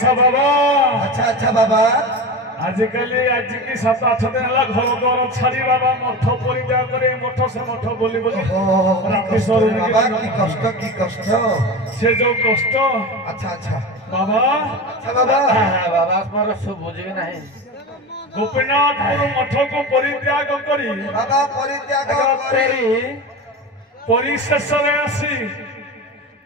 আচ্ছা বাবা, আচ্ছা আচ্ছা বাবা, আজকালি আজকে 7-8 দিন হলা ঘর দ্বার ছাড়ি বাবা মঠ পরিত্যাগ করে মঠ সে মঠ বলি বলি রাত্রি সরু বাবা কি কষ্ট কি কষ্ট, সে যে কষ্ট। আচ্ছা আচ্ছা বাবা, আচ্ছা বাবা, বাবা আমার সব বুঝবি নাই। গোপীনাথপুর মঠକୁ পরিত্যাগ କରି বাবা পরিত্যাগ କରି ପରିଶେଷରେ ଆସି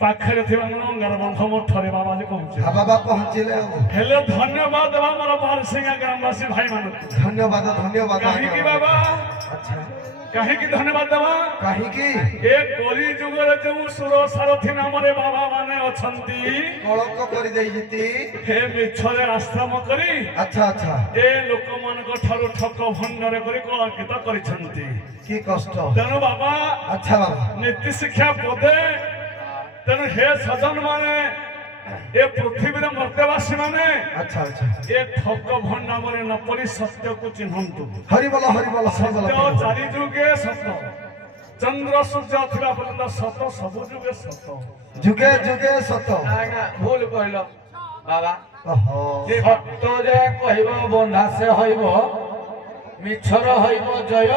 ପାଖରେ ଥିବା ଗଣବନ୍ଧ ମଠରେ ବାବା ଯେ ପହଞ୍ଚିଲେ। হ্যাঁ বাবা পৌঁছিলে, ହେଲେ ଧନ୍ୟବାଦ ଦେବା ମୋର ବାରସିଙ୍ଗା ଗ୍ରାମବାସୀ ଭାଇମାନଙ୍କୁ। ধন্যবাদ ধন্যবাদ। କାହିଁକି ବାବା, আচ্ছা କାହିଁକି ଧନ୍ୟବାଦ ଦେବା? কাহিকি ଏ କଳି ଯୁଗରେ ଯେଉଁ ସୁର ସାରଥୀ ନାମରେ ବାବା ମାନେ ଅଛନ୍ତି, কলঙ্ক করে ଦେଇଛନ୍ତି। ହେ ମିଛରେ ଆଶ୍ରମ କରି আচ্ছা আচ্ছা ଏ ଲୋକମାନଙ୍କ ଠାରୁ ଠକ ଭଣ୍ଡରେ କରି କଳଙ୍କିତ କରିଛନ୍ତି। কি কষ্ট। ତେଣୁ ବାବା আচ্ছা বাবা, ନୀତି ଶିକ୍ଷା ପଦେ, ତେଣୁ ହେ ସଜନ ମାନେ, ଏ ପୃଥିବୀର ମର୍ତ୍ତ୍ୟବାସୀ ମାନେ আচ্ছা আচ্ছা ଏ ଠକ ଭଣ୍ଡାମରେ ନ ପଡ଼ି ସତ୍ୟକୁ ଚିହ୍ନନ୍ତୁ। হরি বল হরি বল হরি বল। ସତ୍ୟ ଚାରି ଯୁଗେ ସତ, ଚନ୍ଦ୍ର ସୂର୍ଯ୍ୟ ଥିବା ପର୍ଯ୍ୟନ୍ତ ସତ, ସବୁ ଯୁଗେ ସତ। যুগে যুগে সত। নাই না ভুল কইল বাবা। ওহো সত্য যে কহিব বন্ধা সে হইব, মিছর হইব জয়।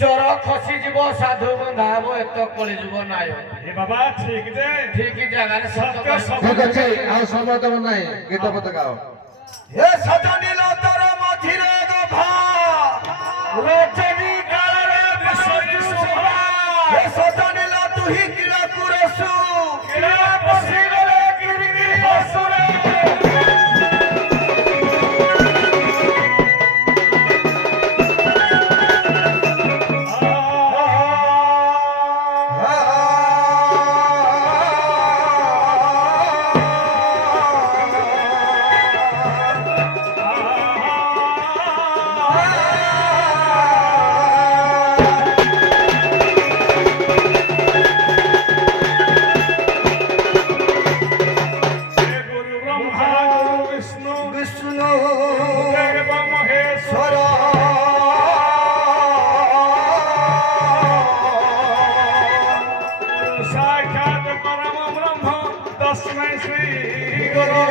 চোর খসি যাব সাধু বন্ধা হব, এত কলি যুগ নাই। ଏ ବାବା ଠିକ ଯେ ঠিক জায়গায় সত্য ସତ୍ୟ ସବୁ ঠিক আছে, ଆଉ ସମୟ ଦେବ ନାହିଁ, ଗୀତ ପଦ ଗାଅ। এ সজনীল তোর মঝিরে গভা, রজনী কাଳରେ বিশ্বজি শোভা, এ সজনীল তুহি কিলা কুরসু, କିଳା ପଶିଗଲେ ଗିରିଗିରି ହସୁରେ। বিষ্ণু মহেশ্বর সাক্ষাৎ পরম ব্রহ্ম তস্মৈ শ্রী গুরু।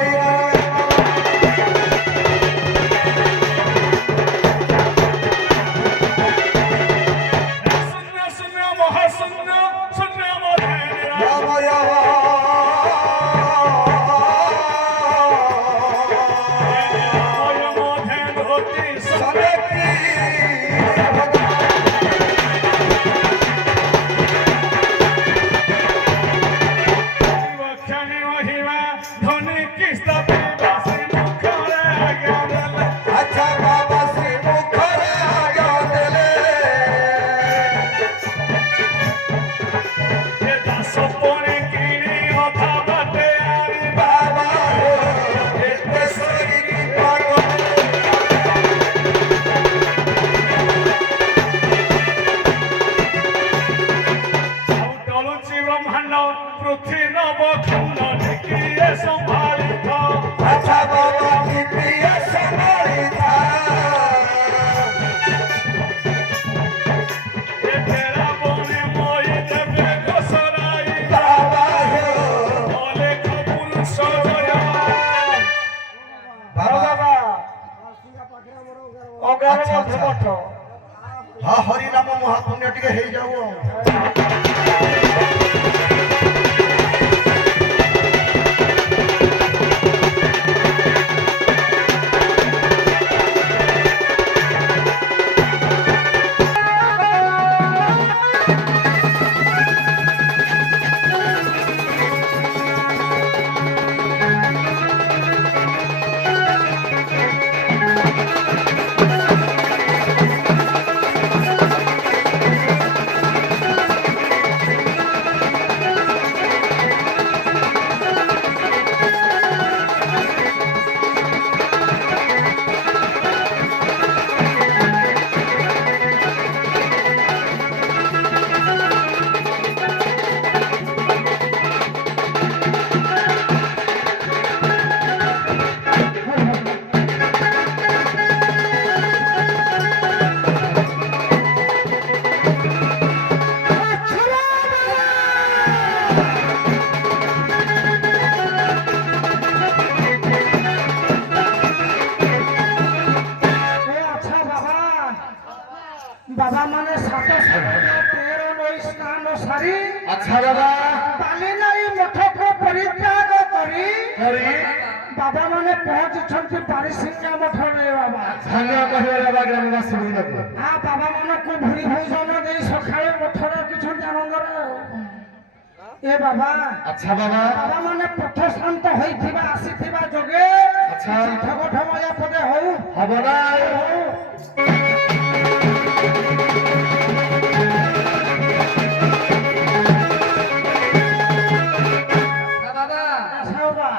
শূন্য শূন্য মহাশূন্য শূন্য মধ্যে মধ্যে ধরতি বক্ষানি মহিমা ধনী কিস্তাপি বাসি মুখরে আজ্ঞা দেলে। আচ্ছা বাবা শ্রী মুখরে আজ্ঞা দিলে। এ দাস পরে কিনি অথা বাটে আনি বাবা এতে সরি পাগল। ଆଉ ଟଳୁଛି ବ୍ରହ୍ମାଣ୍ଡ ପୃଥ୍ୱୀ ନବଖଣ୍ଡ ଢେକିଏ ସମ୍ଭାଳିତ। আচ্ছা বাবা কি প্রিয় সমালিতা। এ তেরা বনে মই দেবে ঘোষরাই বাবা অলেখ পুরুষ জয়। বাবা আচ্ছা আচ্ছা হ্যাঁ হরিনাম মহাপুণ্য টিকে হয়ে যাও। আচ্ছা বাবা ବାଲିନାଇ ମଠକୁ ପରିତ୍ୟାଗ କରି ବାବା ମାନେ ପହଞ୍ଚିଛନ୍ତି ପାରିସିଙ୍ଗା ମଠରେ ବାବା। ଧନ୍ୟ କହିବେ ବାବା ଗ୍ରାମବାସୀ ବୃନ୍ଦକୁ। ବାବା ମାନଙ୍କୁ ଭୂରି ଭୋଜନ ଦେଇ ସକାଳେ ମଠରେ ରଖିଛନ୍ତି ଆନନ୍ଦରେ। ଏ ବାବା ଆଚ୍ଛା ବାବା ବାବା ମାନେ ପଥ ଶାନ୍ତ ହୋଇଥିବା ଆସିଥିବା ଯୋଗେ ଆଚ୍ଛା ଠଗଠ ମଜା ପଦେ ହଉ ହବ ନା ବାବା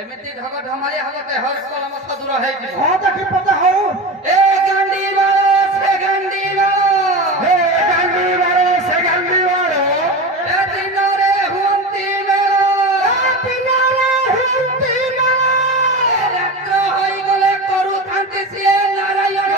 ଏମିତି ଢଗ ଢମାଳିଆ ହବ ଦେହର କଲମସ ଦୂର ହେଇଯିବ। ହଁ ଦେଖି ପଦେ ହଉ ଏ ଗାଣ୍ଡି ବାଳ ସେ ଗାଣ୍ଡି ବାଳ ଏ ଗାଣ୍ଡି ବାଳ ସେ ଗାଣ୍ଡି ବାଳ ଏ ଦିନରେ ହୁଅନ୍ତି ମେଳ ଏ ଦିନରେ ହୁଅନ୍ତି ମେଳ ରାତ୍ର ହୋଇଗଲେ କରୁଥାନ୍ତି ସିଏ ନାରାୟଣ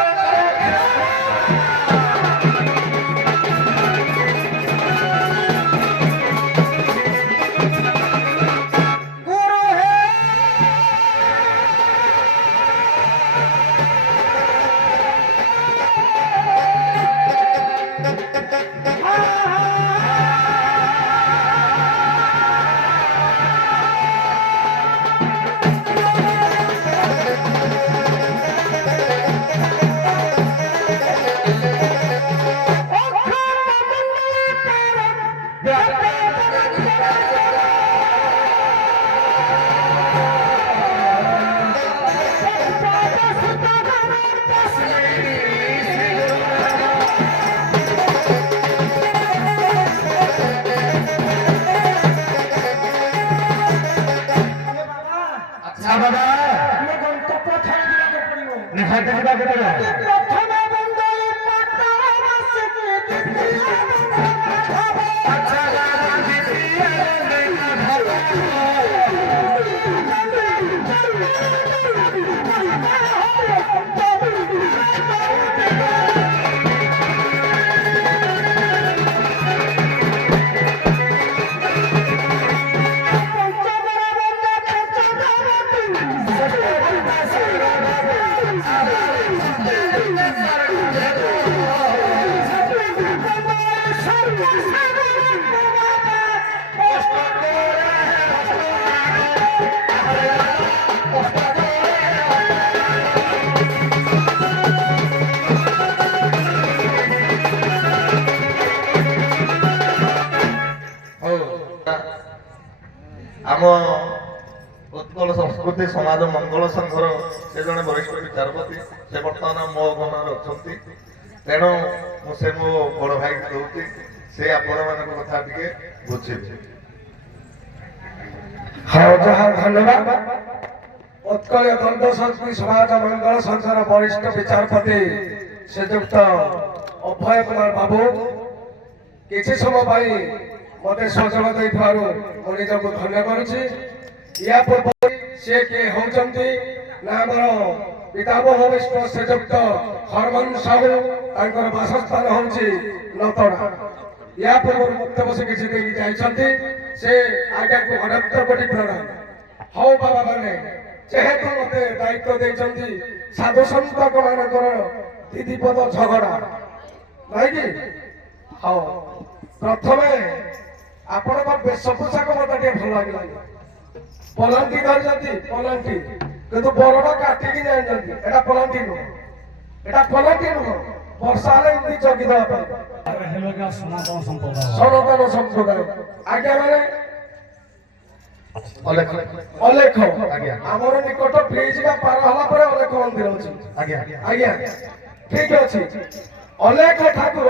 ନିହାତି ଯିବାକୁ ପଡ଼ିବ। ଆମ ଉତ୍କଳ ସଂସ୍କୃତି ସମାଜ ମଙ୍ଗଳ ସଂଘର ସେ ଜଣେ ବରିଷ୍ଠ ବିଚାରପତି, ସେ ବର୍ତ୍ତମାନ ମୋ ଅଗମନରେ ଅଛନ୍ତି। ତେଣୁ ମୁଁ ସେ ମୋ ବଡ଼ ଭାଇକି କହୁଛି, ସେ ଆପଣମାନଙ୍କ କଥା ଟିକେ ବୁଝିବେ। ହଉ ଯାହା ଧନ୍ୟବାଦ। ଉତ୍କଳୀୟ ଦ୍ୱନ୍ଦ୍ୱ ସଂସ୍କୃତି ସମାଜ ମଙ୍ଗଳ ସଂଘର ବରିଷ୍ଠ ବିଚାରପତି ଶ୍ରୀଯୁକ୍ତ ଅଭୟ କୁମାର ବାବୁ କିଛି ସମୟ ପାଇଁ ମତେ ସହଯୋଗ ଦେଇଥିବାରୁ ମୁଁ ନିଜକୁ ଧନ୍ୟ କରୁଛି। ୟା ପୂର୍ବରୁ ସେ କିଏ ହେଉଛନ୍ତି ନା ଆମର ପିତାମହ ବିଷ୍ଣୁ ଶ୍ରୀଯୁକ୍ତ ହରମନ ସାହୁ, ତାଙ୍କର ବାସସ୍ଥାନ ହେଉଛି ନତଡ଼ା। ୟା ପୂର୍ବରୁ ମୁକ୍ତ ବସି କିଛି ଦେଇକି ଯାଇଛନ୍ତି, ସେ ଆଜ୍ଞାକୁ ଅନନ୍ତ କୋଟି ପ୍ରଣାମ। ହଉ ବାବା ମାନେ, ଯେହେତୁ ମତେ ଦାୟିତ୍ୱ ଦେଇଛନ୍ତି ସାଧୁ ସନ୍ତକ ମାନଙ୍କର ଦିଦିପଦ ଝଗଡ଼ା ନାଇଁ କି? ହଉ ପ୍ରଥମେ ଆପଣଙ୍କ ବେଶ ପୋଷାକ ମତେ ଟିକେ ଭଲ ଲାଗିଲାନି। ପଲଙ୍କି ଧରିଛନ୍ତି, ପଲଙ୍କି, କିନ୍ତୁ ବରଡ କାଟିକି ଯାଇଛନ୍ତି। ଏଟା ପଲଙ୍କି ନୁହଁ, ଏଟା ପଲଙ୍କି ନୁହଁ। ବର୍ଷା ହେଲେ ଏମିତି ଜଗି ଦେବା ପାଇଁ ସନାତନ ସମ୍ପ୍ରଦାୟ ସନାତନ ସମ୍ପ୍ରଦାୟ ଆଜ୍ଞା ମାନେ ଅଲେଖ। ଆମର ନିକଟ ବ୍ରିଜ ଟା ପାର ହେଲା ପରେ ଅଲେଖ ମନ୍ଦିର ଅଛି। ଆଜ୍ଞା ଠିକ ଅଛି। ଅଲେଖ ଠାକୁର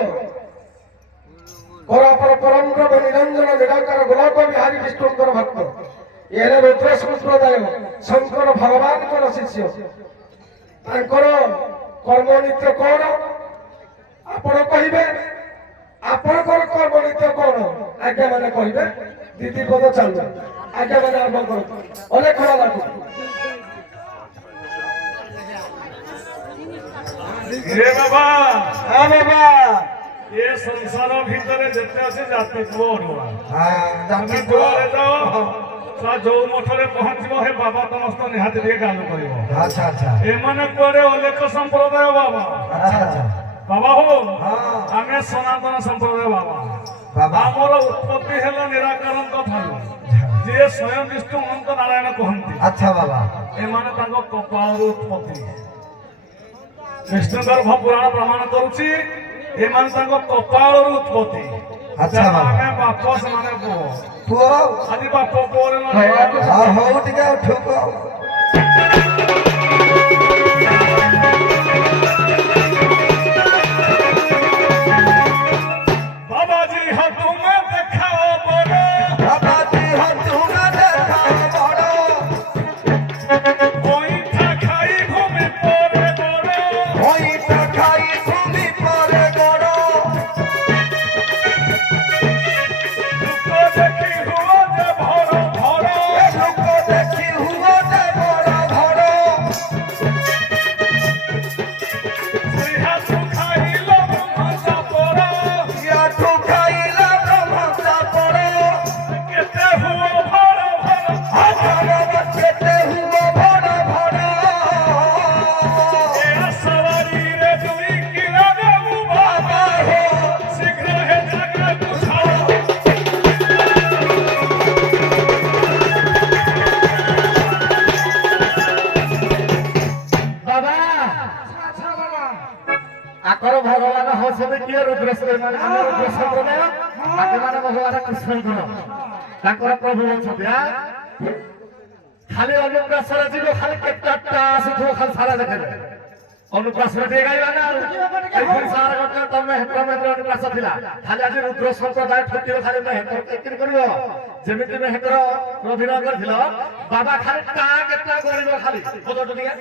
ପରାପର ପରମ୍ବ୍ରହ୍ମ ନିରଞ୍ଜନ ନିରାକାର ଗୋଲକ ବିହାରୀ ବିଷ୍ଣୁଙ୍କର ଭକ୍ତ। ଏହାର ରୁଦ୍ର ସମ୍ପ୍ରଦାୟ ଶଙ୍କର ଭଗବାନଙ୍କର ଶିଷ୍ୟ। ତାଙ୍କର କର୍ମ ନିତ୍ୟ କଣ ଆପଣ କହିବେ? ଆପଣଙ୍କର କର୍ମ ନିତ୍ୟ କଣ ଆଜ୍ଞା ମାନେ କହିବେ? ଦିଦି ପଦ ଚାଲୁ ଆଜ୍ଞା ମାନେ ଆରମ୍ଭ କରନ୍ତୁ। ଅନେକ ଲାଗୁ रे बाबा ହଁ ବାବା ये संसार ভিতরে যেতে আছে জাতি পুয়া ଜାତି তুমি ଯୁଆଡେ ଯାଅ ତା ଯୋଉ ମଠରେ ପହଞ୍ଚିବ ହେ ବାବା ସମସ୍ତ ନିହାତି ଟିକେ ଗାଲ କରିବ। ଆଚ୍ଛା ଆଚ୍ଛା ଏମାନେ କୁଆଡେ ଅଲେଖ ସମ୍ପ୍ରଦାୟ ବାବା ଆଚ୍ଛା ଆଚ୍ଛା ବାବା ହଉ ହଁ ଆମେ ସନାତନ ସମ୍ପ୍ରଦାୟ ବାବା। ବାବା। ଆମର ଉତ୍ପତ୍ତି ହେଲା ନିରାକାରଙ୍କ ଠାରୁ ଯିଏ ସ୍ୱୟଂ ବିଷ୍ଣୁ ଅନନ୍ତ ନାରାୟଣ କହନ୍ତି। ଆଚ୍ଛା ବାବା। ଏମାନେ ତାଙ୍କ କପାଳରୁ ଉତ୍ପତ୍ତି। ବିଷ୍ଣୁ ଗର୍ଭ ପୁରାଣ ପ୍ରମାଣ କରୁଛି ଏମାନେ ତାଙ୍କ କପାଳରୁ ଉତ୍ପତ୍ତି। ଆଚ୍ଛା ବାବା। ଆମେ ବାପ ସେମାନେ ପୁଅ। ପୁଅ ଆଜି ବାପ ପୁଅରେ ହଉ ଟିକେ ଉଠୁକ। ବାବାଜୀ ହଁ ତୁମେ ଦେଖାଅ ବଡ଼ ବାବାଜୀ ହଁ ତୁମେ ଦେଖାଅ ବଡ଼ ପଇଠା ଖାଇ ଭୂମି ପରେ ବଡ଼ ପଇଠା ଖାଇ ଭୂମି ପରେ ଗଡ଼ ଲୋକ ଦେଖି ହୁଅ ଯେ ଭର ଭର ଏ ଲୋକ ଦେଖି ହୁଅ ଯେ ବଡ଼ ଧଡ଼ ସିଂହାସୁ ଖାଇଲ ବ୍ରହ୍ମଚା ପର ইয়াଠୁ ଖାଇଲା ବ୍ରହ୍ମଚା ପଡ଼ କେତେ ହୁଅ ଭର ଭର ଆଚ୍ଛା ବାବା କେତେ ହୁଅ ଭଡ଼ ଭଡ଼ ଏ ସବାରିରେ ଦୁଇ କିରା ଦେବୁ ବାବା ହେ ଶୀଘ୍ର ହେ ଜାଗାକୁ ଛାଡ଼ ବାବା ଆକର ଭଗବାନ ହଉଛନ୍ତି କିଏ ରୁଦ୍ରେଶ୍ୱର ମାନେ ଆମ ରୁଦ୍ର ସମ୍ପ୍ରଦାୟ ତାଙ୍କମାନେ ଭଗବାନ କୃଷ୍ଣଙ୍କର ତାଙ୍କର ପ୍ରଭୁ ଅଛନ୍ତି ଖାଲି ଅନୁପ୍ରାସର ଯିବ ଖାଲି କେତେଟା ଆସୁଥିବ ଖାଲି ସାରା ଦେଖେଇବେ ଅନୁପ୍ରାସର ଟିକେ ଗାଇବା ନା ଏଇପରି ସାରା ଗୋଟେ ତମେ ହେତମେତ୍ର ଅନୁପ୍ରାସ ଥିଲା ଖାଲି ଆଜି ରୁଦ୍ର ସମ୍ପ୍ରଦାୟ ଠକିବ ଖାଲି ମେହେତର ଚାକିରି କରିବ ଯେମିତି ମେହେତର ଅଭିନୟ କରିଥିଲ ବାବା ଖାଲି ଟା କେତେଟା କରିବ ଖାଲି ବଜଟ ଟିକେ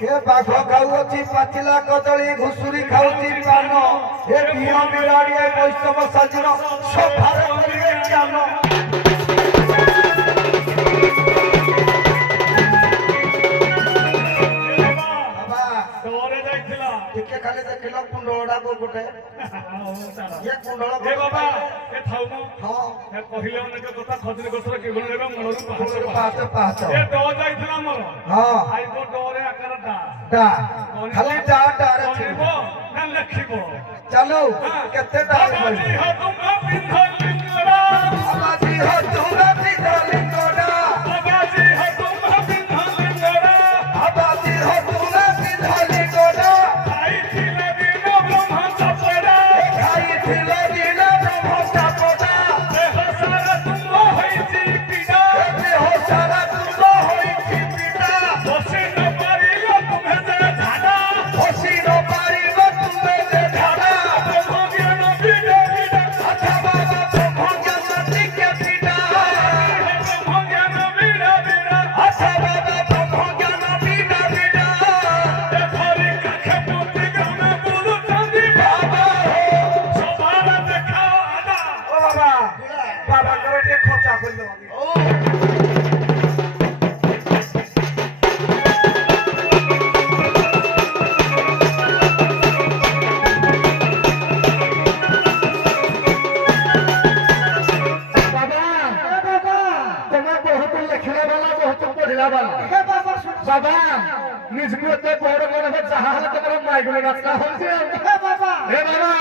কে বাঘ খাউছি পাচিলা কদলী ঘুষুরি খাউছি পান এ ভিয় বিরাড়ি এ বৈষ্ণব সাজির সভারে করিবে জ্ঞান ଟିକେ ଖାଲି ଦେଖିଲ କୁଣ୍ଡଳଟାକୁ ଗୋଟେ ଇଏ କୁଣ୍ଡଳ ହଁ କହିଲେ ଅନେକ କଥା ଖଜୁରୀ ଗଛର କିଭଳି ରହିବ ମୂଳରୁ ପାହାଚ ପାହାଚ ଏ ଡ ଯାଇଥିଲା ଆମର ହଁ ଆଇବ ଡରେ ଆକାରଟା ଡା ଖାଲି ଡା ଡାରେ କହିବ ନା ଲେଖିବ ଚାଲୁ କେତେ ଡା ବାବାଜୀ ହଁ ତୁମେ ପିନ୍ଧଲି ଗୋଡ଼ା ବାବାଜୀ ହଁ ତୁମେ ପିନ୍ଧଲି ଗୋଡ଼ା ବାବାଜୀ ହଁ ତୁମେ ପିନ୍ଧଲି ଗୋଡ଼ା ବାବାଜୀ ହଁ ତୁମେ ପିନ୍ଧଲି ଗୋଡ଼ା ଖାଇଥିଲେ ଦିନ ବ୍ରହ୍ମ ଚାପଡ଼ା ଖାଇଥିଲେ ଦିନ ବ୍ରହ୍ମ ଚାପଡ଼ା ଦେହ ସାରା ତୁମ ହୋଇଛି ପୀଡ଼ା ଦେହ ସାରା ତୁମ ହୋଇଛି ପୀଡ଼ା ବସି ନ ପାରିଲ ତୁମେ ଯେ ଝାଡ଼ା ବସି ନ ପାରିବ ତୁମେ ଯେ ଝାଡ଼ା ବ୍ରହ୍ମ ଜ୍ଞାନ ବିଡ଼ା ବିଡ଼ା ଆଚ୍ଛା ବାବା ବ୍ରହ୍ମ ଜ୍ଞାନ ଟିକେ ପୀଡ଼ା ବ୍ରହ୍ମ ଜ୍ଞାନ ବିଡ଼ା ବିଡ଼ା ଆଚ୍ଛା ବାବା ବ୍ରହ୍ମ ଜ୍ଞାନ ପୀଡ଼ା ପୀଡ଼ା ଦେଖରି କାଖେ ପୁତି ଗ୍ରାମେ ବୁଲୁଛନ୍ତି ବାବା ସଭାରେ ଦେଖାଅ ଆଦା ও বাবা বাবাଙ୍କର ଟିକେ ଖର୍ଚ୍ଚା କରିଦେବ বাবা নিজকে এত বড় মনে হয় যাহা হলে তোমার মাইগুলো রাস্তা হচ্ছে হে বাবা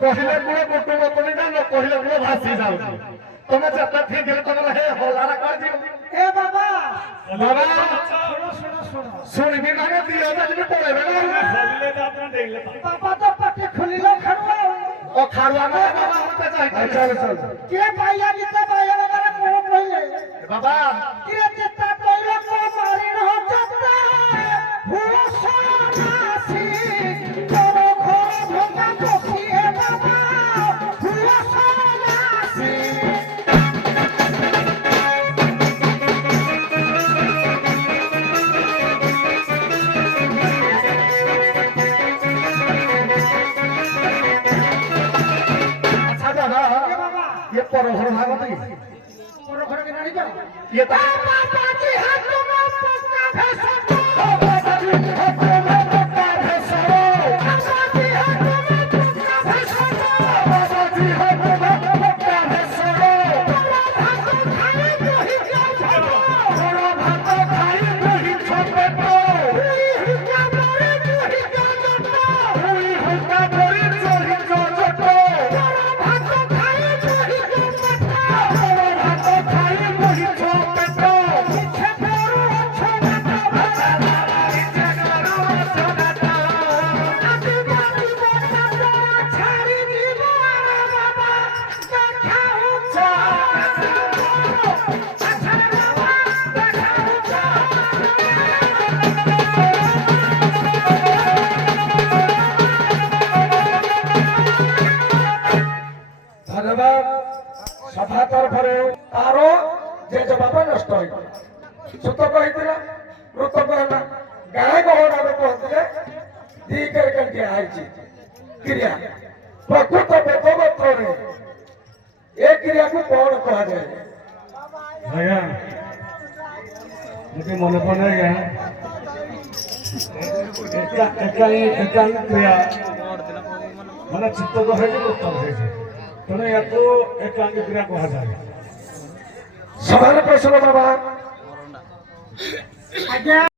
কহিলে গুলো কুটুম কলি না কহিলে গুলো ভাসি যাଉଛି ତମେ ଯେତେ ଠିକ ହେଲେ ତମର ହେ ହଲାରା କରିଦିଅ ଏ ବାବା ବାବା ଶୁଣ ଶୁଣିବି ମାନେ ଦିଅ ଯଦି ପଳେଇବେ ନା ଖୋଲିଲେ ତ ଆପଣ ଦେଇଲେ ବାବା ତ ପାଟି ଖୋଲିଲ ଖାରୁଆ ଓ ଖାରୁଆ ମାନେ ବାବା ହতে ଚାହିଁଥିଲେ କିଏ ପାଇଲା ଗୀତ ପାଇଲା ବାବାରେ କଣ କହିଲେ ବାବା କିଏ ଚିତା କହିଲ କଣ ମାରି ନ ଚତା ଭୁଷଣାସି ତୋର ଘର ଭଙ୍ଗା ପକ୍ଷୀ ଏ ବାବା ଭୁଷଣାସି আচ্ছা দাদা এ বাবা ये पर घर भागत की তোর ঘরে কি নাড়ি যাও ये तो বাবাজি হাত তোমা পক্কা ভেসো बाबाजी हाथ में पक्का भैंसरो বাবাজি হাত তোমা পক্কা ভেসো बाबाजी हाथ में पक्का भैंसरो ভাত খাই রহি যাও ভাত थोड़ा भात खाई नहीं छोटे तो হুকা পরে রহি যাও জট हुई हुक्का बोरी चोरी चोचो ভাত খাই রহি যাও জট थोड़ा भात खाई नहीं छोटे तो ইচ্ছে করো ছোটা বাবা আদি বাদি বটা ছাড়ি দিব বাবা দেখা হচ্ছে আচ্ছা বাবা দেখা হচ্ছে ধন্যবাদ সভা তরফরে তার যে জবাব নষ্ট হয়েছিল সূতক হয়েছিল মৃতক ହେଲା ଗାଁ ଗହଳରେ କହୁଥିଲେ ଦି କେରକେଣ୍ଟିଆ ହେଇଛି କ୍ରିୟା ପ୍ରକୃତ ବେଦମନ୍ତ୍ରରେ ଏ କ୍ରିୟାକୁ କଣ କୁହାଯାଏ ଆଜ୍ଞା ଯଦି ମନେ ପଡେ ଆଜ୍ଞା ଏକାହିଁ କ୍ରିୟା ମାନେ ଚିତ୍ତକ ହେଇଛି ଉତ୍ତମ ହେଇଛି ତେଣୁ ୟାକୁ ଏକାଙ୍ଗୀ କ୍ରିୟା କୁହାଯାଏ ସଭାର ପ୍ରଶ୍ନ ବାବା ଆଜ୍ଞା